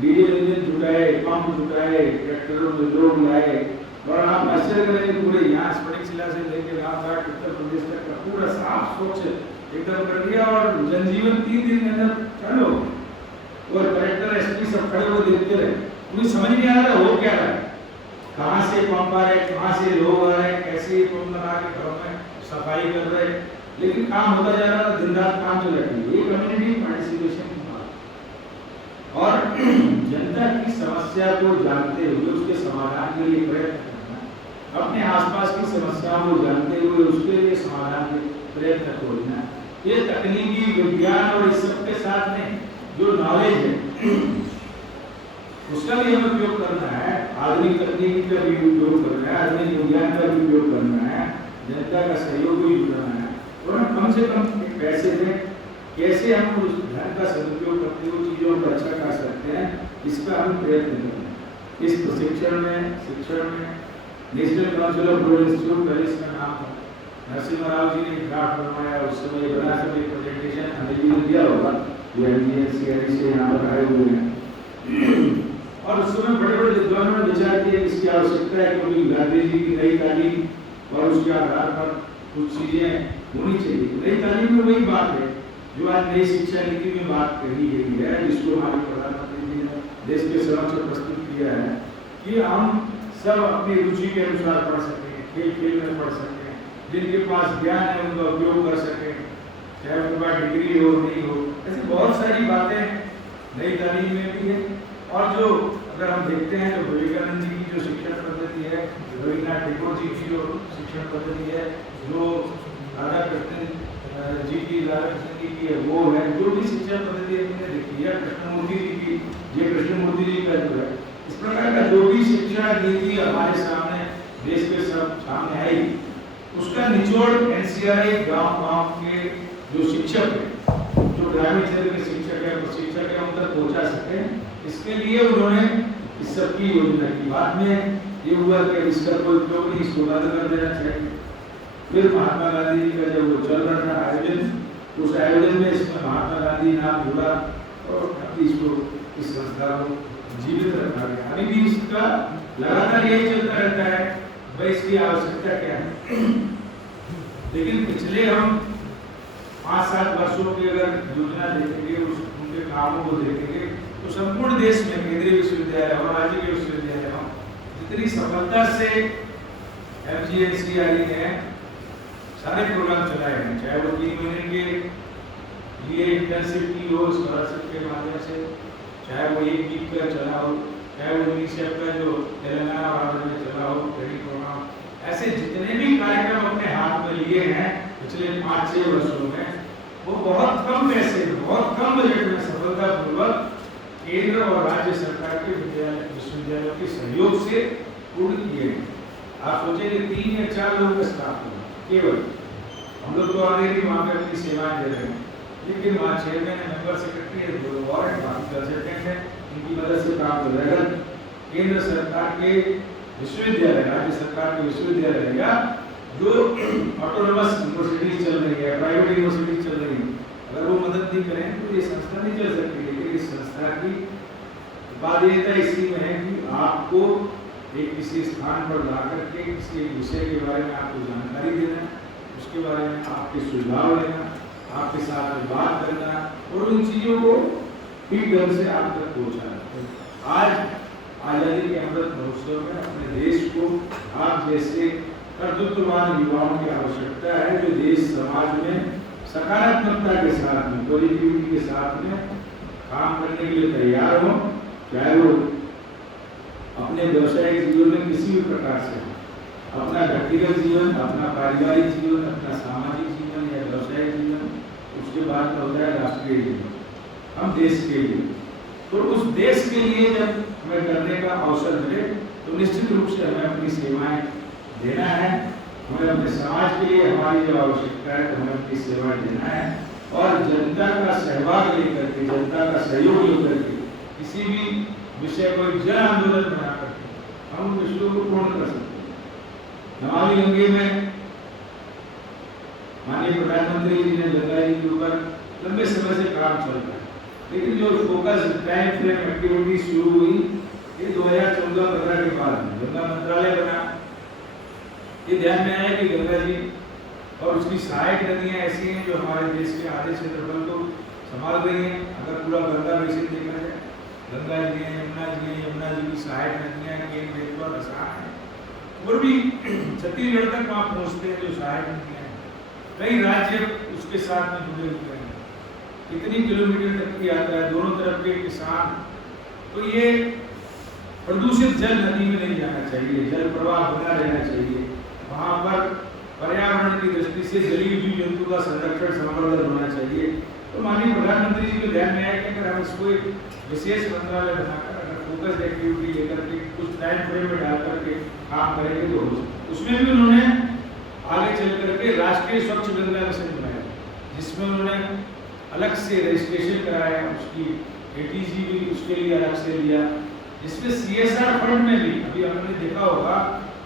डीजल इंजन जुटाए, पंप जुटाए, ट्रैक्टरों में लोग लाए और आप आश्चर्य करेंगे पूरे यहाँ स्फटिकशिला से लेकर रामघाट उत्तर प्रदेश तक का पूरा साफ स्वच्छ एकदम कर दिया और जनजीवन 3 दिन के अंदर चालू हो गया। और कलेक्टर एसपी सब खड़े हुए देखते रहे मुझे समझ नहीं आ रहा हो क्या रहा है, कहाँ से पंप आ रहे, कहाँ से लोग आ रहे, कैसे पंप लगा के घरों में सफाई कर रहे, लेकिन काम होता जा रहा है, दिन रात काम चल रहा है। ये कम्युनिटी पार्टिसिपेशन की बात। और जनता की समस्या को जानते हुए उसके समाधान के लिए प्रयत्न करना, अपने आसपास की समस्याओं को जानते हुए उसके लिए समाधान के प्रयत्न खोजना, ये तकनीकी विज्ञान और इस सब के साथ में जो नॉलेज है उसका भी हमें उपयोग करना है, आधुनिक तकनीकी का भी उपयोग करना है, आधुनिक विज्ञान का भी उपयोग करना है, जनता का सहयोग भी जुटाना है, और हम कम से कम पैसे में कैसे हम उस धन का सदुपयोग करते हुए चीजों को अच्छा कर सकते हैं, इसका हम प्रयत्न करना है। इस प्रशिक्षण में, शिक्षण में national council of road institute पहले इसका नाम था, नरसिम्हा राव जी ने ड्राफ्ट बनवाया, उस समय बना सब एक प्रेजेंटेशन हमें भी दिया होगा, जो एनजीएससी से यहाँ पर आए हुए हैं। और उस समय बड़े बड़े विद्वानों ने विचार किया इसकी आवश्यकता है, क्योंकि गांधी जी की नई तालीम और उसके आधार पर कुछ चीजें होनी चाहिए। नई तालीम में वही बात है जो आज नई शिक्षा नीति में बात कही गई है, जिसको हमारे प्रधानमंत्री जी ने देश के समक्ष प्रस्तुत किया है कि हम सब अपनी रुचि के अनुसार पढ़ सकें, खेल खेल में पढ़ सकें, जिनके पास ज्ञान है उनका उपयोग कर सकें, चाहे उनके पास डिग्री हो नहीं हो। ऐसी बहुत सारी बातें नई तालीम में भी है। और जो अगर हम देखते हैं तो विवेकानंद जी की जो शिक्षण पद्धति है, रविन्द्रनाथ टैगोर जी की जो शिक्षण पद्धति है, जो राधा कृष्ण जी की है वो है, जो भी शिक्षण पद्धति हमने देखी है, कृष्णमूर्ति जी की, जय कृष्णमूर्ति जी का जो है, इस प्रकार का जो भी शिक्षा नीति हमारे सामने देश के सब सामने आई, उसका निचोड़ एनसीआरआई गांव के जो शिक्षक है, जो ग्रामीण क्षेत्र के शिक्षक है, प्रशिक्षक है, उन तक पहुंचा सके, इसके लिए उन्होंने इस सब की योजना की। बाद में ये हुआ कि इसका कोई उपयोग नहीं, इसको बंद कर देना चाहिए। फिर महात्मा गांधी जी का जब वो चल रहा था आयोजन, उस आयोजन में इसमें महात्मा गांधी नाम जुड़ा और इसको इस संस्था को जीवित रखा गया। अभी भी इसका लगातार यही चलता रहता है, भाई इसकी आवश्यकता क्या है। लेकिन पिछले हम 5-7 वर्षों की अगर योजना देखेंगे, उनके कामों को देखेंगे, तो संपूर्ण देश में केंद्रीय विश्वविद्यालय और राज्य के विश्वविद्यालय जितनी सफलता से एमजीएनसीआरई ने सारे प्रोग्राम चलाए हैं, चाहे वो 3 महीने के लिए इंटर्नशिप की हो स्कॉलरशिप के माध्यम से, चाहे वो 1 वीक का चला हो, चाहे वो यूनिसेफ का जो तेलंगाना और आंध्र में चला हो ट्रेनिंग प्रोग्राम, ऐसे जितने भी कार्यक्रम अपने हाथ में लिए हैं पिछले 5-6 वर्षों में, वो बहुत कम पैसे में, बहुत कम बजट में सफलतापूर्वक केंद्र और राज्य सरकार के विश्वविद्यालयों के सहयोग से पूर्ण किए हैं। आप सोचेंगे 3 या 4 लोगों का स्टाफ होगा केवल, हम लोग तो ऑलरेडी वहाँ पे अपनी सेवाएं दे रहे हैं, लेकिन वहाँ चेयरमैन है, मेंबर सेक्रेटरी है, 2 और बाकी कंसल्टेंट है, इनकी मदद से काम कर रहा है। केंद्र सरकार के विश्वविद्यालय, राज्य सरकार के विश्वविद्यालय या जो ऑटोनोमस यूनिवर्सिटीज चल रही है, प्राइवेट यूनिवर्सिटीज चल रही है, अगर वो मदद नहीं करें तो ये संस्था नहीं चल सकती। लेकिन इस संस्था की बाध्यता इसी में है कि आपको एक किसी स्थान पर जाकर के किसी विषय के बारे में आपको जानकारी देना, उसके बारे में आपके सुझाव लेना, आपके साथ में बात करना और उन चीज़ों को ठीक ढंग से आप तक पहुँचाना। आज आज़ादी के अमृत महोत्सव में अपने देश को आप जैसे कर्तृत्ववान युवाओं की आवश्यकता है, जो देश समाज में सकारात्मकता के साथ में, पॉजिटिविटी के साथ में काम करने के लिए तैयार हो, चाहे वो अपने व्यवसायिक जीवन में किसी भी प्रकार से, अपना व्यक्तिगत जीवन, अपना पारिवारिक जीवन, अपना सामाजिक जीवन या व्यवसायिक जीवन, उसके बाद का होता है राष्ट्रीय जीवन, हम देश के लिए। तो उस देश के लिए जब हमें करने का अवसर मिले तो निश्चित रूप से हमें अपनी सेवाएं देना है, हमें अपने समाज के लिए हमारी जो आवश्यकता है तो हमें अपनी सेवाएं देना है, और जनता का सहभाग लेकर के, जनता का सहयोग लेकर के किसी भी विषय को जन आंदोलन बना करके हम विषयों को पूर्ण कर सकते हैं। नमामि गंगे में माननीय प्रधानमंत्री जी ने गंगा जी के ऊपर लंबे समय से काम चल रहा है, लेकिन जो फोकस टाइम फ्रेम एक्टिविटी शुरू हुई ये 2014-15 के बाद में गंगा मंत्रालय बना। ये ध्यान में आया कि गंगा जी और उसकी सहायक नदियां ऐसी हैं जो हमारे देश के आधे क्षेत्रफल को संभाल रही हैं, अगर पूरा गंगा बेसिन देखा जाए। गंगा जी हैं, यमुना जी की सहायक नदियाँ हैं, केन बेतवा रसायन है, और भी छत्तीसगढ़ तक वहाँ पहुँचते हैं जो सहायक नदियाँ हैं। कई राज्य उसके साथ में जुड़े हुए हैं, कितनी किलोमीटर तक की यात्रा है, दोनों तरफ के किसान। तो ये प्रदूषित जल नदी में नहीं जाना चाहिए, जल प्रवाह बना रहना चाहिए। वहाँ पर पर्यावरण की दृष्टि से जलीय जीव जंतु का संरक्षण संवर्धन होना चाहिए। तो माननीय प्रधानमंत्री जी को ध्यान में आया कि अगर हम इसको एक विशेष मंत्रालय बनाकर अगर फोकस एक्टिविटी लेकर के कुछ टाइम फ्रेम में डाल करके काम करेंगे तो हो सकता। उसमें भी उन्होंने आगे चल करके राष्ट्रीय स्वच्छ गंगा मिशन बनाया, जिसमें उन्होंने अलग से रजिस्ट्रेशन कराया, उसकी ATG भी उसके लिए अलग से लिया, जिसमें CSR फंड में भी अभी हमने देखा होगा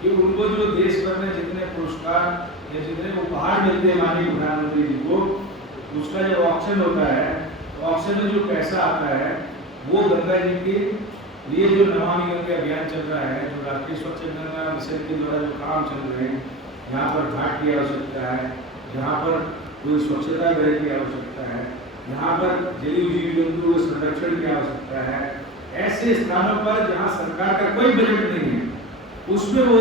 कि उनको जो देश भर में जितने पुरस्कार या जितने उपहार मिलते हैं माननीय प्रधानमंत्री जी को, उसका जब ऑक्शन होता है तो ऑक्शन में जो पैसा आता है वो गंगा जी के लिए जो नमामि गंगा अभियान चल रहा है, जो राष्ट्रीय स्वच्छ गंगा मिशन के द्वारा जो काम चल रहे हैं, यहाँ पर घाट की आवश्यकता है, जहाँ पर कोई स्वच्छता गृह की आवश्यकता है, यहाँ पर जलीय जीव जंतु के संरक्षण की आवश्यकता है, ऐसे स्थानों पर जहाँ सरकार का कोई बजट नहीं है, उसमें वो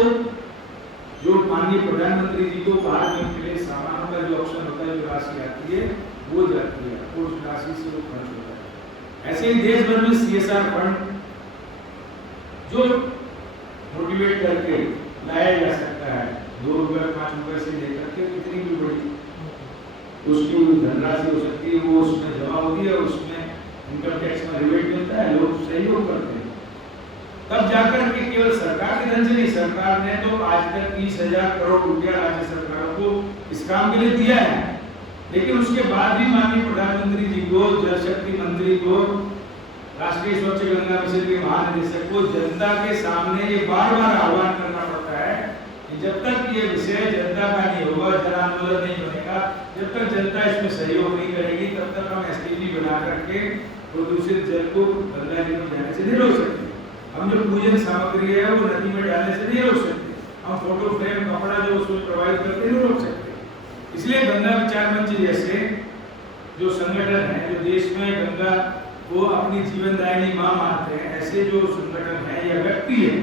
जो माननीय प्रधानमंत्री जी को बाहर में मिले सामानों का जो ऑप्शन होता है, जो राशि आती है वो जाती है, उस राशि से वो खर्च होता है। ऐसे ही देश भर में CSR फंड जो मोटिवेट करके लाया जा सकता है, 2 रुपए 5 रुपए से लेकर के कितनी भी बड़ी उसकी धनराशि हो सकती है, वो उसमें जमा होती है, उसमें इनकम टैक्स में रिबेट मिलता है, लोग सहयोग करते हैं। तब जाकर के केवल सरकार के धन से नहीं, सरकार ने तो आज तक 30,000 करोड़ रुपया राज्य सरकारों को इस काम के लिए दिया है, लेकिन उसके बाद भी माननीय प्रधानमंत्री जी को, जल शक्ति मंत्री को, राष्ट्रीय स्वच्छ गंगा मिशन के महानिदेशक को जनता के सामने ये बार-बार आह्वान करना पड़ता है कि जब तक ये विषय जनता का नहीं होगा, जन आंदोलन नहीं बनेगा, जब तक जनता इसमें सहयोग नहीं करेगी, तब तक हम STP बना करके प्रदूषित जल को गंगा जी में जाने से नहीं रोक सकते। हम जो पूजन सामग्री है वो नदी में डालने से नहीं रोक सकते, हम फोटो फ्रेम कपड़ा जो उसमें प्रोवाइड करते नहीं रोक सकते। इसलिए गंगा विचार मंच जैसे जो संगठन है, जो देश में गंगा को अपनी जीवनदायिनी मां मानते हैं, ऐसे जो संगठन है या व्यक्ति है,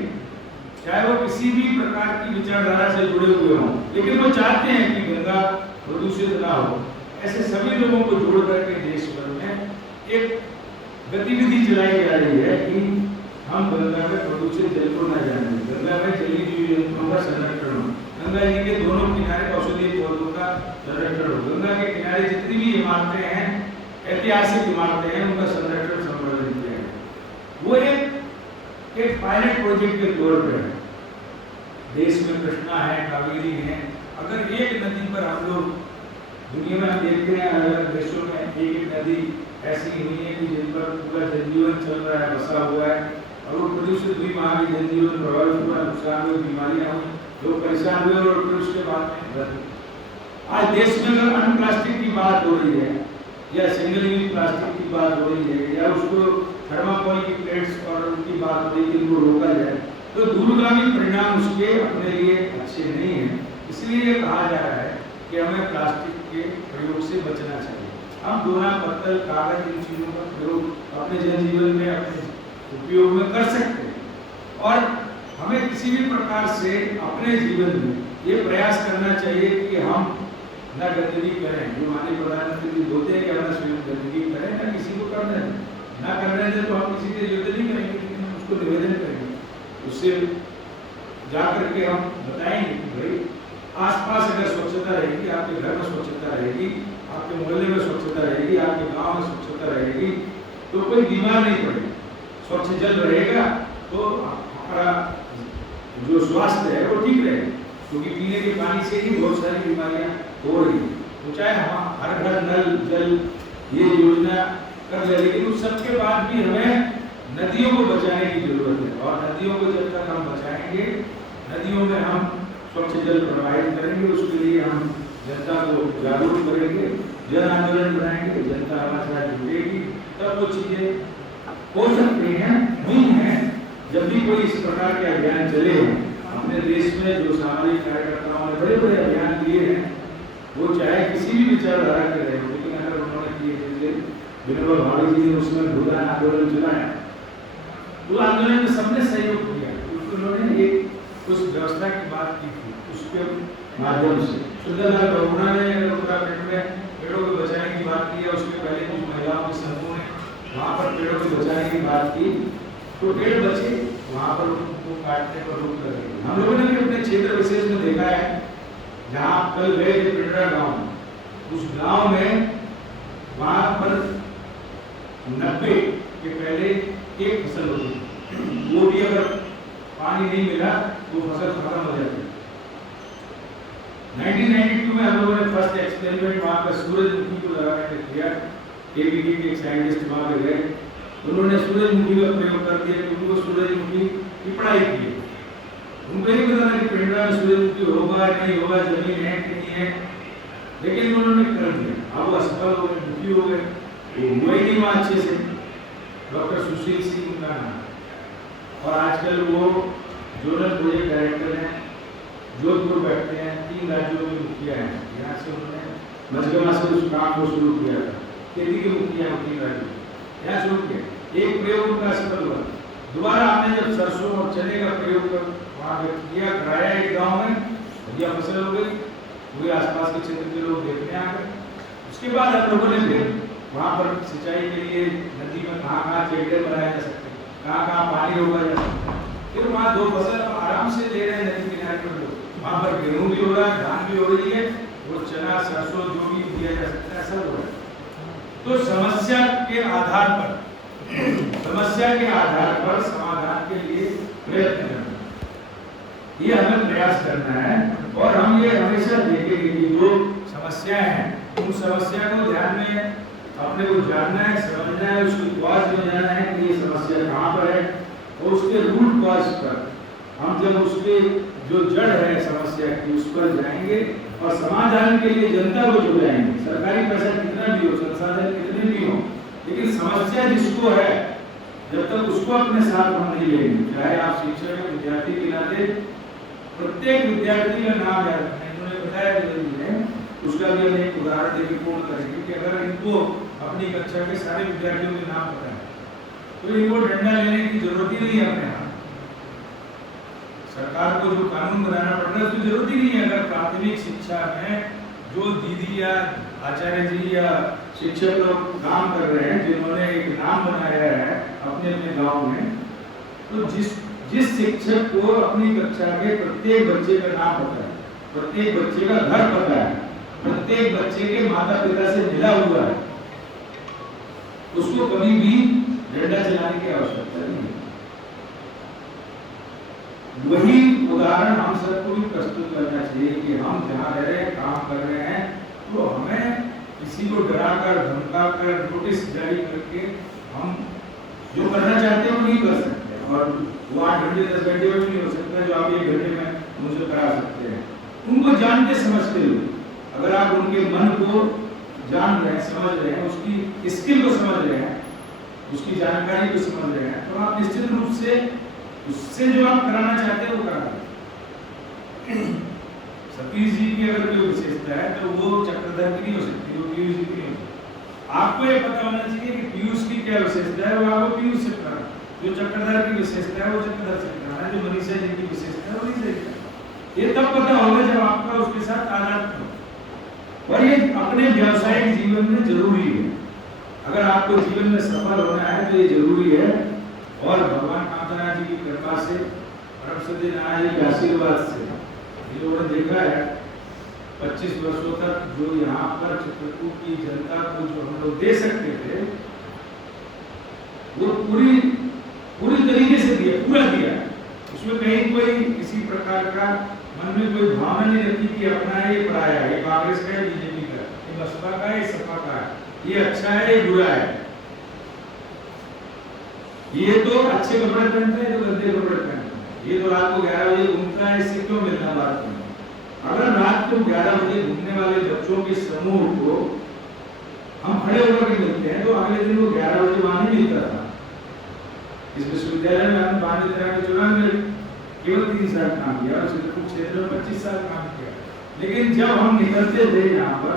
चाहे वो किसी भी प्रकार की विचारधारा से जुड़े हुए हों, लेकिन वो चाहते हैं कि गंगा प्रदूषित ना हो, ऐसे सभी लोगों को जोड़ करके देश भर में एक गतिविधि चलाई जा रही है कि हम गंगा में प्रदूषित जल को न जाने, गंगा में जलीय जीव जंतुओं का संरक्षण हो, गंगा जी के दोनों किनारे औषधीय पौधों का संरक्षण हो, गंगा के किनारे जितनी भी इमारतें हैं, ऐतिहासिक इमारतें हैं, उनका संरक्षण संवर्धन किया है। वो एक पायलट प्रोजेक्ट के तौर पर है। देश में कृष्णा है, कावेरी है, अगर एक नदी पर हम लोग दुनिया में देखते हैं, अलग अलग देशों में एक नदी ऐसी हुई है कि जिन पर पूरा जनजीवन चल रहा है, बसा हुआ है, और वो प्रदूषित हुई, वहाँ भी जनजीवन प्रभावित हुआ, नुकसान हुए, बीमारियां हुई, लोग परेशान हुए, और फिर उसके बाद में आज देश में अगर अन्य प्लास्टिक की बात हो रही है या सिंगल यूज प्लास्टिक की बात हो रही है या उसको थर्माकोल की प्लेट्स और उनकी बात हो रही है कि उनको रोका जाए, तो दूरगामी परिणाम उसके अपने लिए अच्छे नहीं है। इसलिए ये कहा जा रहा है कि हमें प्लास्टिक के प्रयोग से बचना चाहिए। हम दोना, पत्तल, कागज, इन चीज़ों का प्रयोग अपने जनजीवन में, अपने उपयोग में कर सकते हैं, और हमें किसी भी प्रकार से अपने जीवन में ये प्रयास करना चाहिए कि हम न गंदगी करें। जो माननीय प्रधानमंत्री जी बोलते हैं कि हम न स्वयं गंदगी करें, न किसी को करने दें, न करने दें तो हम किसी के युद्ध नहीं करेंगे, लेकिन हम उसको निवेदन करेंगे, उससे जाकर के हम बताएंगे कि भाई आसपास अगर स्वच्छता रहेगी, आपके घर में स्वच्छता रहेगी, आपके मोहल्ले में स्वच्छता रहेगी, आपके गांव में स्वच्छता रहेगी, तो कोई बीमार नहीं पड़ेगा। स्वच्छ जल रहेगा तो हमारा जो स्वास्थ्य है वो ठीक रहेगा, क्योंकि पीने के पानी से ही बहुत सारी बीमारियां हो रही हैं। तो चाहे हम हर घर नल जल ये योजना कर ले, लेकिन उस सबके बाद भी हमें नदियों को बचाने की जरूरत है, और नदियों को जब तक हम बचाएंगे, नदियों में हम स्वच्छ जल प्रोवाइड करेंगे, उसके लिए हम जनता को जागरूक करेंगे, जन आंदोलन बनाएंगे, जनता हमारे साथ जुड़ेगी, तब वो चीजें हो सकती हैं, हुई हैं। जब भी कोई इस प्रकार के अभियान चले हैं अपने देश में, जो सामाजिक कार्यकर्ताओं ने बड़े बड़े अभियान किए हैं, वो चाहे किसी भी विचारधारा के रहे हो, लेकिन अगर उन्होंने किए, जैसे विनोबा भावे जी ने उसमें भूदान आंदोलन चलाया, वो आंदोलन में सबने सहयोग किया, उन्होंने एक उस व्यवस्था की बात की थी, उसके माध्यम से सुंदरलाल बहुगुणा ने उत्तराखंड में पेड़ों को बचाने की बात की है। उसके पहले कुछ महिलाओं के समूह ने वहाँ पर पेड़ों को बचाने की बात की, तो पेड़ बचे, वहाँ पर उनको काटने पर रोक लगी। हम लोगों ने भी अपने क्षेत्र विशेष में देखा है, जहाँ कल गए थे पिंडरा गाँव, उस गाँव में वहाँ पर 90 के पहले एक फसल होती थी, वो भी अगर पानी नहीं मिला तो फसल खत्म हो जाती। 1992 में हम लोगों ने फर्स्ट एक्सपेरिमेंट वहाँ पर सूरजमुखी को लगाने का किया। केवीडी के एक साइंटिस्ट वहाँ पे गए, उन्होंने सूरजमुखी का प्रयोग कर दिया, क्योंकि वो सूरजमुखी की पढ़ाई की। उनको नहीं पता था कि पिंडरा में सूरजमुखी होगा नहीं होगा, जमीन है कि नहीं है, लेकिन उन्होंने कर दिया। अब वो असफल हो गए, दुखी हो गए, वो हुआ ही नहीं वहाँ अच्छे से। डॉक्टर सुशील सिंह उनका नाम, और आजकल वो जोनल प्रोजेक्ट डायरेक्टर हैं, जोधपुर बैठते हैं, 3 राज्यों में मुखिया हैं। यहाँ से उन्होंने मजगमा से उस काम को शुरू किया था, खेती के मुखिया 3 राज्यों यहाँ शुरू किया। एक प्रयोग उनका सफल हुआ। दोबारा आपने जब सरसों और चने का प्रयोग कर वहाँ किया, कराया एक गाँव में, बढ़िया फसल हो गई, पूरे आसपास के क्षेत्र के लोग देखने आ गए। उसके बाद हम लोगों ने फिर वहाँ पर सिंचाई के लिए नदी में कहाँ चेहरे बनाए जा सकते, कहाँ पानी रोका जा सकता, फिर वहाँ 2 फसल आराम से ले रहे हैं नदी किनारे पर लोग। वहाँ पर गेहूँ भी हो रहा है, धान भी हो रही है, और चना सरसों जो भी दिया जा सकता है सब हो रहा है। तो समस्या के आधार पर समाधान के लिए प्रयत्न करना, ये हमें प्रयास करना है। और हम ये हमेशा देखेंगे कि जो समस्याएं हैं, उन समस्या को ध्यान में अपने को जानना है, समझना है, उसकी कॉज में जाना है कि ये समस्या कहाँ पर है, और उसके रूट कॉज पर हम जब उसके जो जड़ है समस्या की उस पर जाएंगे और समाधान के लिए जनता को जुटाएंगे। सरकारी पैसा कितना भी हो, संसाधन कितने भी हो, लेकिन समस्या जिसको है, जब तक उसको अपने साथ हम नहीं लेंगे, चाहे आप शिक्षक या विद्यार्थी के नाते प्रत्येक विद्यार्थी का नाम याद रखना। इन्होंने बताया उसका भी हम एक उदाहरण देकर पूर्ण करेंगे कि अगर इनको अपनी कक्षा के सारे विद्यार्थियों के नाम पता है तो इनको डंडा लेने की जरूरत ही नहीं है। अपने यहाँ सरकार को जो कानून बनाना पड़ रहा है उसकी जरूरत ही नहीं है। अगर प्राथमिक शिक्षा में जो दीदी या आचार्य जी या शिक्षक लोग काम कर रहे हैं, जिन्होंने एक नाम बनाया है अपने अपने गांव में, तो जिस शिक्षक को अपनी कक्षा के प्रत्येक बच्चे का नाम पता है, प्रत्येक बच्चे का घर पता है, प्रत्येक बच्चे के माता पिता से मिला हुआ है, उसको कभी भी डंडा चलाने की आवश्यकता नहीं है। वही उदाहरण हम सबको भी प्रस्तुत करना चाहिए कि हम जहाँ रह रहे हैं, काम कर रहे हैं, तो हमें किसी को डराकर धमकाकर नोटिस जारी करके हम जो करना चाहते हैं वो नहीं कर सकते। और वो 8 घंटे 10 घंटे में नहीं हो सकता जो आप 1 घंटे में मुझे करा सकते हैं। उनको जानते समझते हुए, अगर आप उनके मन को जान रहे हैं, समझ रहे हैं, उसकी स्किल को समझ रहे हैं, उसकी जानकारी को समझ रहे हैं, तो आप निश्चित रूप से उससे जो आप कराना चाहते हैं वो करा। सतीश जी की अगर कोई विशेषता है तो वो चक्रधर की नहीं हो सकती, वो पीयूष जी की नहीं हो सकती। आपको ये पता होना चाहिए कि पीयूष की क्या विशेषता है, वो आपको पीयूष से कराना, जो चक्रधर की विशेषता है वो चक्रधर से कराना, जो मनीषा जी की विशेषता है वो मनीषा जी का। ये तब पता होगा जब आपका उसके साथ आदान हो। और ये अपने व्यावसायिक जीवन में जरूरी है। अगर आपको जीवन में सफल होना है तो ये जरूरी है। और भगवान कामधना जी की कृपा से, परम सत्य नारायण जी के आशीर्वाद से ये लोगों ने देखा है 25 वर्षों तक जो यहाँ पर चित्रकूट की जनता को जो हम लोग दे सकते थे वो पूरी तरीके से दिया, पूरा दिया। उसमें कहीं कोई किसी प्रकार का मन में कोई भावना नहीं रहती कि अपना है, ये पराया है, ये कांग्रेस का है, बीजेपी का, ये बसपा का है, ये सपा का है, ये अच्छा है, ये बुरा है, ये तो अच्छे कपड़े पहनते हैं, तो गंदे कपड़े पहनते हैं, ये तो रात को 11 बजे घूमता है, इससे क्यों मिलना बात नहीं। अगर रात को 11 बजे घूमने वाले बच्चों के समूह को हम खड़े होकर के मिलते हैं तो अगले दिन वो 11 बजे वहां नहीं मिलता था। इस विश्वविद्यालय में हमने 5 तरह के चुनाव में केवल 3 साल काम किया और चित्रकूट क्षेत्र में 25 साल काम किया। लेकिन जब हम निकलते थे यहाँ पर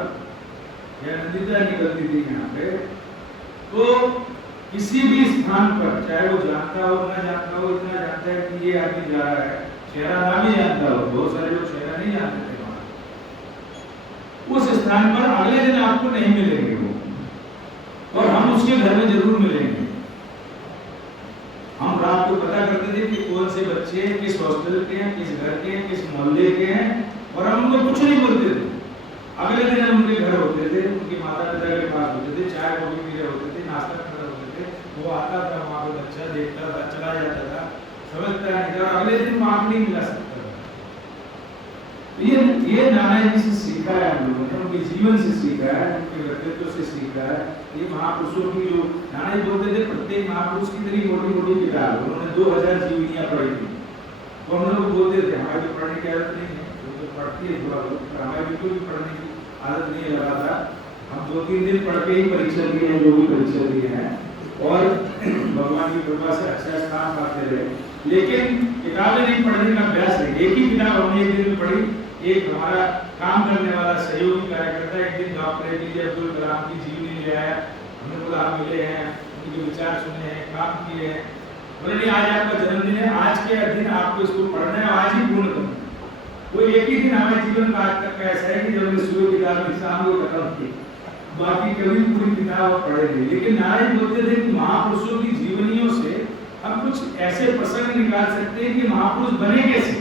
या नंदिता निकलती थी यहाँ पे, तो किसी भी स्थान पर, चाहे वो जानता हो ना जानता हो, इतना जानता है कि ये आदमी जा रहा है, चेहरा ना भी जानता हो, बहुत सारे लोग चेहरा नहीं जानते थे वहां, उस स्थान पर अगले दिन आपको नहीं मिलेंगे वो, और हम उसके घर में जरूर मिलेंगे। हम रात को पता करते थे कि कौन से बच्चे किस हॉस्टल के हैं, किस घर के हैं, किस मोहल्ले के हैं, और हम उनको कुछ नहीं बोलते थे। अगले दिन हम उनके घर होते थे, उनके माता पिता के पास होते थे, चाय कॉफी पी रहे होते थे, नाश्ता कर रहे होते थे, वो आता था वहाँ पे, बच्चा देखता था, चला जाता था, समझता नहीं था, अगले दिन वहाँ नहीं मिला सकता था। ये नाना जी से सीखा है हम लोगों ने, उनके जीवन से सीखा है, उनके व्यक्तित्व से सीखा है। ये महापुरुषों की जो नाना जी बोलते थे, प्रत्येक महापुरुष की तरह मोटी मोटी किताब, उन्होंने 2000 जीवनियां पढ़ी थी, तो हम लोग बोलते थे हमारे तो पढ़ने की आदत नहीं है, तो पढ़ती है थोड़ा बहुत, हमारे बिल्कुल भी पढ़ने की आदत नहीं लगा था। हम 2-3 दिन पढ़ के ही परीक्षा दिए हैं, जो भी परीक्षा दिए हैं, और भगवान की कृपा से अच्छा स्थान पाते रहे। लेकिन किताबें नहीं पढ़ने का अभ्यास है। एक ही किताब हमने एक दिन में पढ़ी। एक हमारा काम करने वाला सहयोगी कार्यकर्ता एक दिन डॉक्टर APJ अब्दुल कलाम की जीवनी ले आया, हमने बोला आप मिले हैं, उनके विचार सुने हैं, काम किए हैं, बोले नहीं आज आपका जन्मदिन है, आज के दिन आपको इसको पढ़ना है, आज ही पूर्ण करना है। वो एक ही दिन हमारे जीवन का आज तक का ऐसा है कि जब हमने सुबह किताब शाम को खत्म की, बाकी कभी पूरी किताब पढ़े नहीं। लेकिन नारायण बोलते थे कि महापुरुषों की जीवनियों से हम कुछ ऐसे प्रसंग निकाल सकते हैं कि महापुरुष बने कैसे।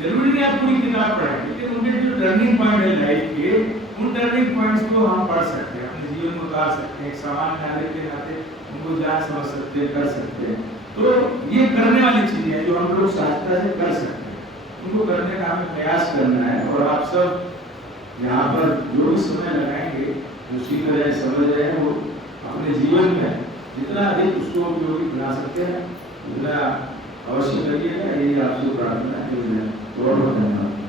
जरूरी नहीं आप पूरी किताब पढ़ें, लेकिन उनके जो टर्निंग पॉइंट है लाइफ के, उन टर्निंग पॉइंट्स को हम पढ़ सकते हैं, अपने जीवन में उतार सकते हैं, एक सामान्य नागरिक के नाते उनको जान समझ सकते हैं, कर सकते हैं। तो ये करने वाली चीजें हैं जो हम लोग सहजता से कर सकते हैं, उनको करने का हमें प्रयास करना है। और आप सब यहाँ पर जो भी समय लगाएंगे, जो सीख रहे हैं, समझ रहे हैं, वो अपने जीवन में जितना अधिक उसको उपयोगी बना सकते हैं उतना अवश्य करिएगा। यही आपसे प्रार्थना है। बहुत बहुत धन्यवाद।